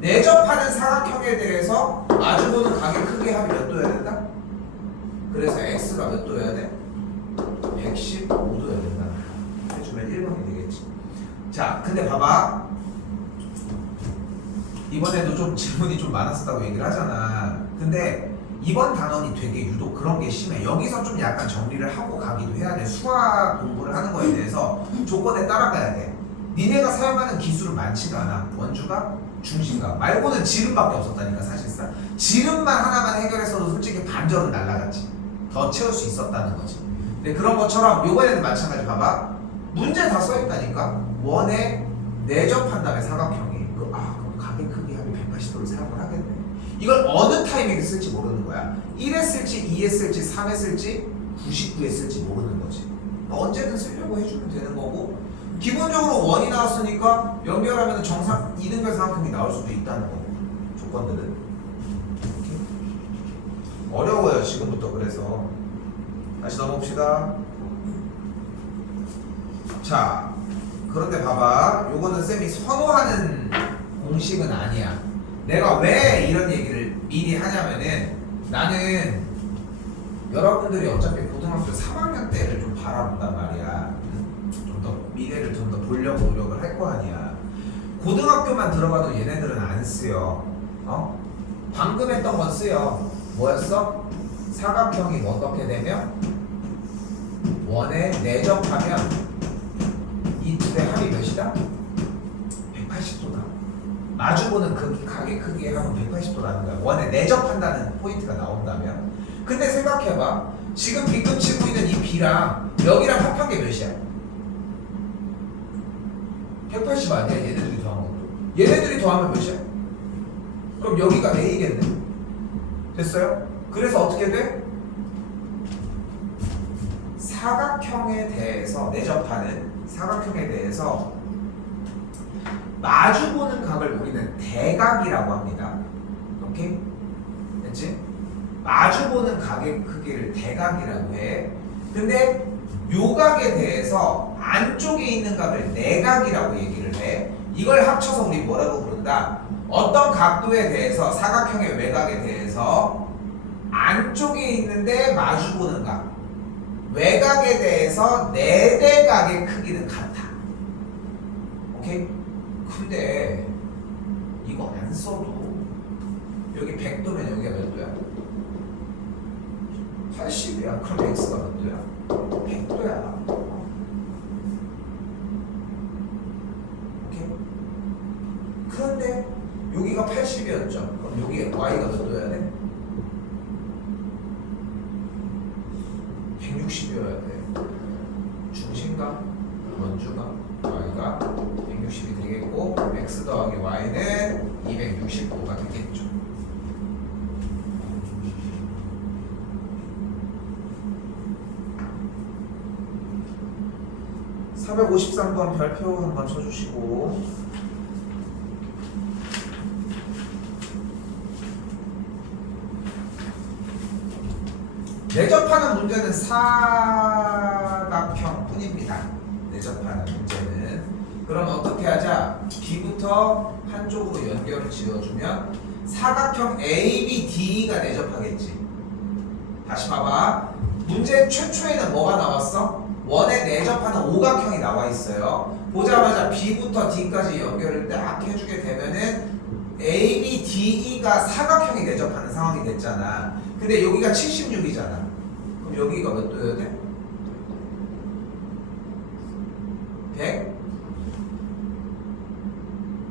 내접하는 사각형에 대해서 마주보는 각의 크기 합이 몇 도여야 된다? 그래서 X가 몇 도여야 돼? 115도여야 된다. 해주면 1번이 되겠지. 자, 근데 봐봐. 이번에도 좀 질문이 좀 많았었다고 얘기를 하잖아. 근데 이번 단원이 되게 유독 그런 게 심해. 여기서 좀 약간 정리를 하고 가기도 해야 돼. 수학 공부를 하는 거에 대해서 조건에 따라가야 돼. 니네가 사용하는 기술은 많지가 않아. 원주각, 중심각 말고는 지름밖에 없었다니까 사실상. 지름만 하나만 해결해서도 솔직히 반절은 날라갔지. 더 채울 수 있었다는 거지. 근데 그런 것처럼 요번에는 마찬가지. 봐봐. 문제 다 써있다니까. 원에 내접한 다음에 사각형이 그럼 각의 크기 합이 180도를 사용을 하겠네. 이걸 어느 타이밍에 쓸지 모르는 거야. 1에 쓸지 2에 쓸지 3에 쓸지 99에 쓸지 모르는 거지. 언제든 쓰려고 해주면 되는 거고, 기본적으로 원이 나왔으니까 연결하면 정상 이등변 사각형이 나올 수도 있다는 거고. 조건들은 이렇게. 어려워요 지금부터. 그래서 다시 넘어봅시다. 자, 그런데 봐봐. 요거는 쌤이 선호하는 공식은 아니야. 내가 왜 이런 얘기를 미리 하냐면은, 나는 여러분들이 어차피 고등학교 3학년 때를 좀 바라본단 말이야. 좀 더 미래를 좀 더 보려고 노력을 할 거 아니야. 고등학교만 들어가도 얘네들은 안 쓰여. 방금 했던 건 쓰여. 뭐였어? 사각형이 어떻게 되면 원에 내접하면 이 둘의 합이 몇이다? 180도다. 마주보는 그 각의 크기의 합은 180도라는 거야. 원에 내접한다는 포인트가 나온다면. 근데 생각해봐. 지금 빗금 치고 있는 이 B랑 여기랑 합한 게 몇이야? 180 아니야? 얘네들이 더한 것도. 얘네들이 더하면 몇이야? 그럼 여기가 A겠네. 됐어요? 그래서 어떻게 돼? 사각형에 대해서 내접하는 사각형에 대해서 마주보는 각을 우리는 대각이라고 합니다. 오케이? 됐지? 마주보는 각의 크기를 대각이라고 해. 근데 요각에 대해서 안쪽에 있는 각을 내각이라고 얘기를 해. 이걸 합쳐서 우리 뭐라고 부른다? 어떤 각도에 대해서 사각형의 외곽에 대해서 안쪽에 있는데 마주보는 각, 외곽에 대해서 내대각의 크기는 같아. 오케이? 근데 이거 안 써도 여기 100도면 여기가 몇 도야? 80이야. 그럼 x가 몇 도야? 100도야. 오케이? 그런데 여기가 80이었죠. 그럼 여기 y가 몇 도여야 돼? 160이어야 돼. 중심각, 원주각, y가 160이 되겠고 x 더하기 y는 260도가 되겠죠. (453번) 별표 한번 쳐주시고 내접하는 문제는 사각형 뿐입니다. 내접하는 문제는. 그럼 어떻게 하자? B부터 한쪽으로 연결을 지어주면 사각형 ABD가 내접하겠지. 다시 봐봐. 문제 최초에는 뭐가 나왔어? 원에 내접하는 오각형이 나와 있어요. 보자마자 B부터 D까지 연결을 딱 해주게 되면은 ABDE가 사각형이 내접하는 상황이 됐잖아. 근데 여기가 76이잖아. 그럼 여기가 몇 도여야 돼?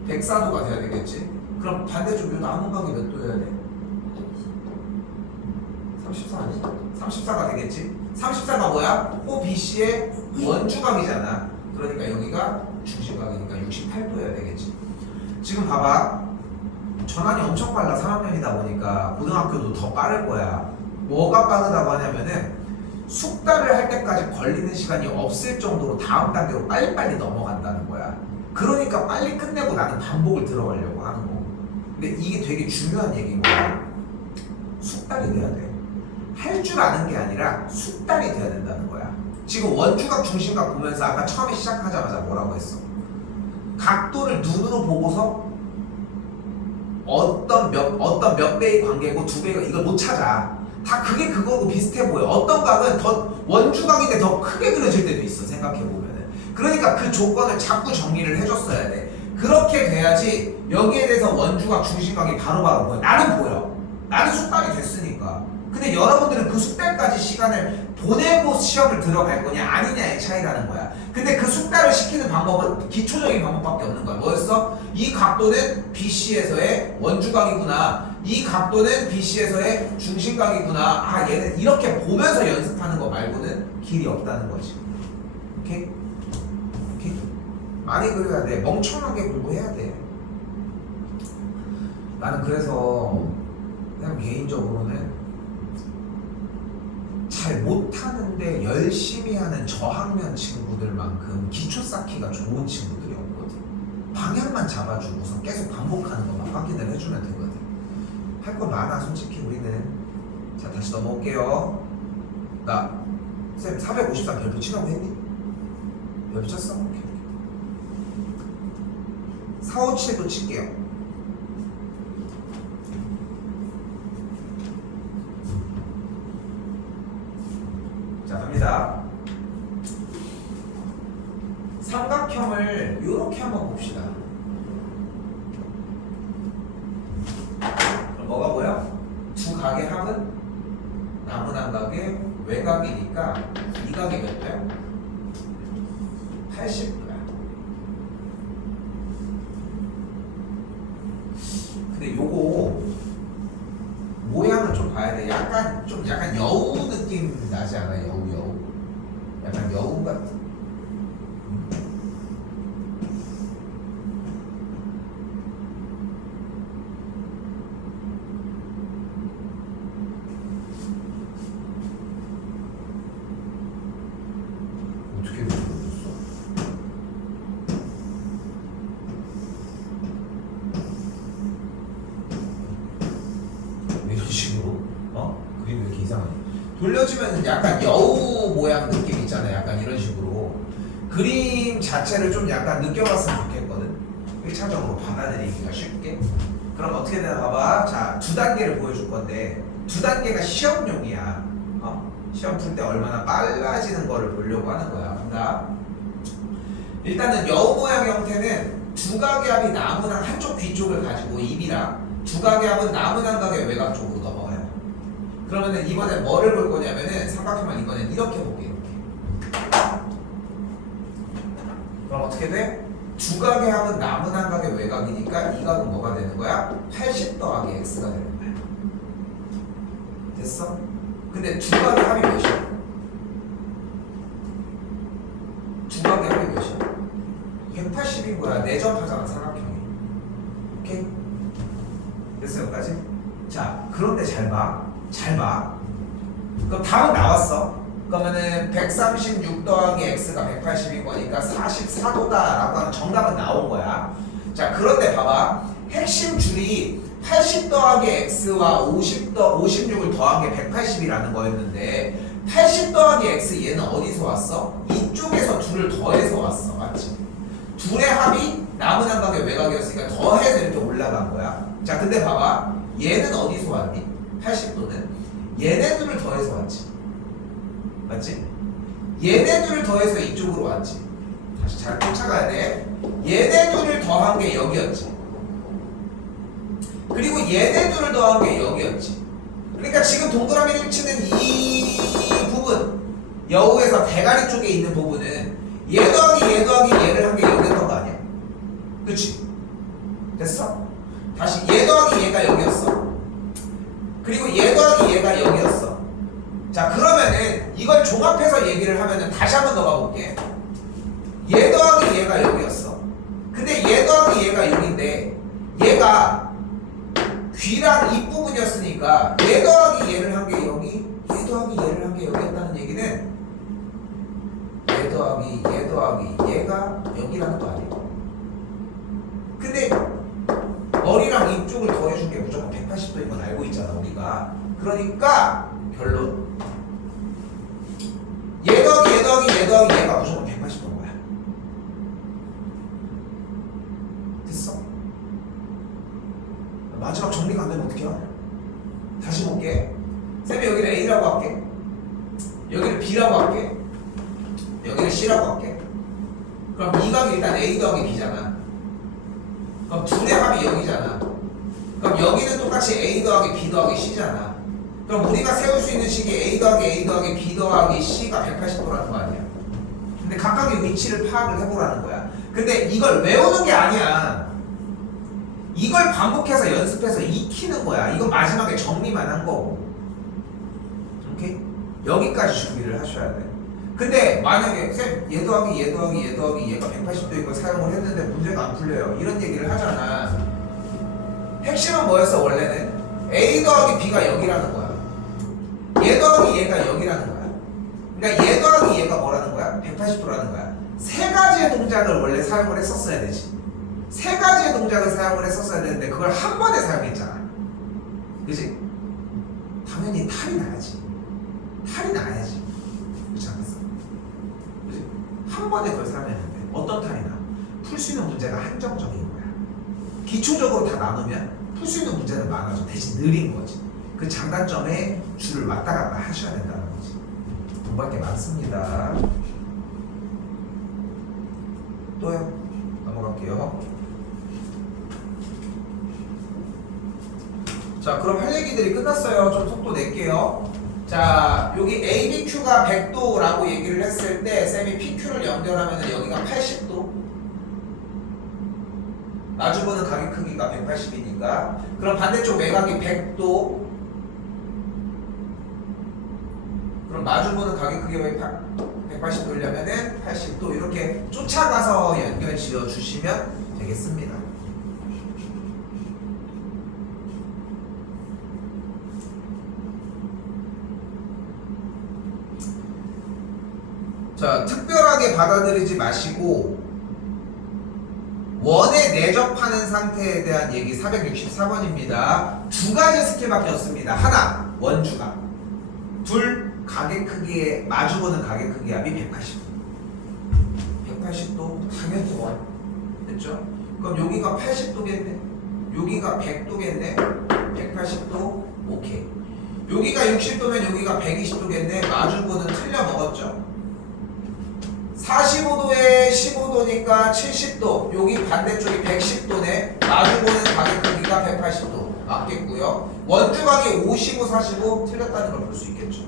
104도가 돼야 되겠지. 그럼 반대쪽 요 남은 각이 몇 도여야 돼? 34 아니야? 34가 되겠지. 34가 뭐야? OBC의 원주각이잖아. 그러니까 여기가 중심각이니까 68도여야 되겠지. 지금 봐봐. 전환이 엄청 빨라. 3학년이다 보니까 고등학교도 더 빠를 거야. 뭐가 빠르다고 하냐면은 숙달을 할 때까지 걸리는 시간이 없을 정도로 다음 단계로 빨리빨리 넘어간다는 거야. 그러니까 빨리 끝내고 나는 반복을 들어가려고 하는 거. 근데 이게 되게 중요한 얘기인 거야. 숙달이 돼야 돼. 할 줄 아는 게 아니라 숙달이 돼야 된다는 거야. 지금 원주각 중심각 보면서 아까 처음에 시작하자마자 뭐라고 했어? 각도를 눈으로 보고서 어떤 몇 배의 관계고 두 배가 이걸 못 찾아. 다 그게 그거고 비슷해 보여. 어떤 각은 더 원주각인데 더 크게 그려질 때도 있어. 생각해 보면은. 그러니까 그 조건을 자꾸 정리를 해줬어야 돼. 그렇게 돼야지 여기에 대해서 원주각 중심각이 바로바로 보여. 나는 보여. 나는 숙달이 됐으니까. 근데 여러분들은 그 숙달까지 시간을 보내고 시험을 들어갈 거냐 아니냐의 차이라는 거야. 근데 그 숙달을 시키는 방법은 기초적인 방법밖에 없는 거야. 뭐였어? 이 각도는 BC에서의 원주각이구나. 이 각도는 BC에서의 중심각이구나. 아, 얘는 이렇게 보면서 연습하는 거 말고는 길이 없다는 거지. 오케이? 오케이? 많이 그려야 돼. 멍청하게 공부해야 돼. 나는 그래서 그냥 개인적으로는 잘 못하는데 열심히 하는 저학년 친구들만큼 기초 쌓기가 좋은 친구들이 없거든. 방향만 잡아주고서 계속 반복하는 것만 확인을 해주면 되거든. 할 거 많아 솔직히 우리는. 자, 다시 넘어올게요. 나 쌤 453 별표 치라고 했니? 별표 쳤어? 오케이. 457도 칠게요. 자, 갑니다. 삼각형을 이렇게 한번 봅시다. 그럼 뭐가 보여? 두 각의 합은 남은 한 각의 외곽이니까 이 각이 몇 도야? 80도야. 근데 요거 모양을 좀 봐야 돼. 약간 여우 느낌 나지 않아? 여우. 약간 여우 같은. 어떻게 그려졌어? 이런 식으로? 그림이 왜 이렇게 이상하냐? 돌려주면 약간 여우 모양 느낌 있잖아요. 약간 이런 식으로 그림 자체를 좀 약간 느껴봤으면 좋겠거든. 1차적으로 받아들이기가 쉽게. 그럼 어떻게 되나 봐봐. 자, 두 단계를 보여줄 건데 두 단계가 시험용이야. 시험 풀 때 얼마나 빨라지는 거를 보려고 하는 거야. 간다. 일단은 여우 모양 형태는 두각의 합이 나무랑 한쪽 귀 쪽을 가지고 입이랑 두각의 합은 나무랑 각의 외곽 쪽으로 넘어가요. 그러면은 이번에 뭐를 볼 거냐면은 삼각형을 이번엔 이렇게 볼게. 이렇게. 그럼 어떻게 돼? 두각의 합은 나무랑 각의 외곽이니까 이 각은 뭐가 되는 거야? 80 더하기 x가 되는 거야. 됐어? 근데 두각의 합이 몇이야? 두각의 합이 몇이야? 180인 거야. 내접하잖아 삼각형이. 오케이? 됐어 여기까지? 자 그런데 잘 봐. 잘 봐. 그럼 답은 나왔어. 그러면은 136 더하기 x가 180인 거니까 44도다 라고 하는 정답은 나온 거야. 자 그런데 봐봐. 핵심 줄이 80 더하기 x와 56을 더한 게 180이라는 거였는데 80 더하기 x 얘는 어디서 왔어? 이쪽에서 둘을 더해서 왔어. 맞지? 둘의 합이 남은 한각의 외곽이었으니까 더해서 이렇게 올라간 거야. 자 근데 봐봐. 얘는 어디서 왔니? 80도는 얘네 둘을 더해서 왔지. 맞지? 얘네 둘을 더해서 이쪽으로 왔지. 다시 잘 쫓아가야 돼. 얘네 둘을 더한 게 여기였지. 그리고 얘네 둘을 더한 게 여기였지. 그러니까 지금 동그라미를 치는 이 부분 여우에서 대가리 쪽에 있는 부분은 얘 더하기 얘를 한 게 여기였던 거 아니야? 그치? 됐어? 다시 얘 더하기 얘가 여기였어. 그리고 얘 더하기 얘가 여기였어. 자 그러면은 이걸 종합해서 얘기를 하면은 다시 한번 더 가볼게. 얘 더하기 얘가 여기였어. 근데 얘 더하기 얘가 여기인데 얘가 귀랑 입부분이었으니까 얘 더하기 얘를 한 게 여기, 얘 더하기 얘를 한 게 여기였다는 얘기는 얘 더하기 얘가 여기라는 거 아니야? 근데 머리랑 입 쪽을 더해준 게 무조건 180도인 건 알고 있잖아 우리가. 그러니까 결론 얘 더하기 얘가 무조건 180도인 거야. 됐어? 마지막 정리가 안 되면 어떻게 하냐? 다시 볼게. 쌤이 여기를 A라고 할게. 여기를 B라고 할게. 여기를 C라고 할게. 그럼 이 각이 일단 A 더하기 B잖아. 그럼 둘의 합이 여기잖아. 그럼 여기는 똑같이 A 더하기 B 더하기 C잖아. 그럼 우리가 세울 수 있는 식이 A 더하기 B 더하기 C가 180도라는 거 아니야. 근데 각각의 위치를 파악을 해보라는 거야. 근데 이걸 외우는 게 아니야. 이걸 반복해서 연습해서 익히는 거야. 이건 마지막에 정리만 한 거고. 오케이? 여기까지 준비를 하셔야 돼. 근데 만약에 쌤 얘 더하기 얘가 180도인 걸 사용을 했는데 문제가 안 풀려요. 이런 얘기를 하잖아. 핵심은 뭐였어 원래는? A 더하기 B가 여기라는 거야. 얘 더하기 얘가 여기라는 거야. 그러니까 얘 더하기 얘가 뭐라는 거야? 180도라는 거야. 세 가지의 동작을 원래 사용을 했었어야 되지. 세 가지의 동작을 사용을 했었어야 되는데 그걸 한 번에 사용했잖아. 그치? 당연히 탈이 나야지. 탈이 나야지. 그렇지 않겠어? 그치? 한 번에 그걸 사용했는데 어떤 탈이 나? 풀 수 있는 문제가 한정적인 거야. 기초적으로 다 나누면 풀 수 있는 문제는 많아져. 대신 느린 거지. 그 장단점에 줄을 왔다 갔다 하셔야 된다는 거지. 공부할 게 많습니다. 또요? 넘어갈게요. 자 그럼 할 얘기들이 끝났어요. 좀 속도 낼게요. 자 여기 ABQ가 100도라고 얘기를 했을 때 쌤이 PQ를 연결하면 여기가 80도. 마주보는 각의 크기가 180이니까 그럼 반대쪽 외곽이 100도. 그럼 마주보는 각의 크기가 180 돌려면은 80도. 이렇게 쫓아가서 연결 지어 주시면 되겠습니다. 자, 특별하게 받아들이지 마시고 원에 내접하는 상태에 대한 얘기 464번입니다. 두 가지 스킬밖에 없습니다. 하나, 원주각. 둘 가게 크기에 마주보는 가게 크기 합이 180도. 180도 당연히 원. 됐죠? 그럼 여기가 80도겠네. 여기가 100도겠네. 180도 오케이. 여기가 60도면 여기가 120도겠네. 마주보는 틀려 먹었죠? 45도에 15도니까 70도. 여기 반대쪽이 110도네. 마주보는 가게 크기가 180도. 맞겠고요. 원주각이 55, 45 틀렸다는 걸 볼 수 있겠죠.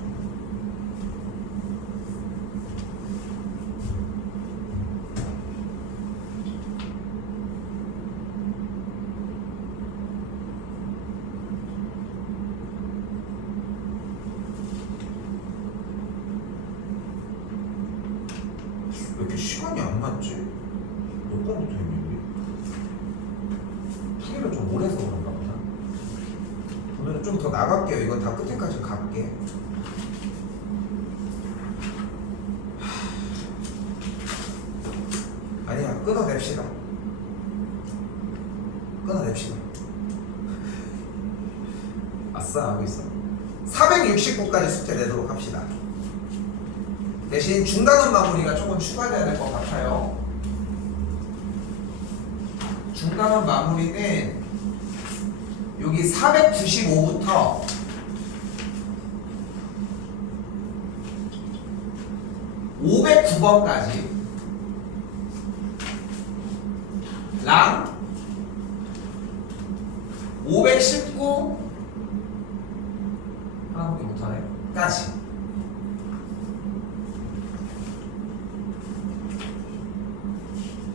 왜 이렇게 시간이 안 맞지? 몇 번부터 했는데? 풀이를 좀 오래 해서 그런가 보다. 오늘은 좀 더 나갈게요. 이건 다 끝에까지 갈게. 아니야, 끊어냅시다. 끊어냅시다. 아싸, 하고 있어. 469까지 숙제 내도록 합시다. 대신 중단원 마무리가 조금 추가돼야 될 것 같아요. 중단원 마무리는 여기 495부터 509번까지 랑 519 하나밖에 못하네 까지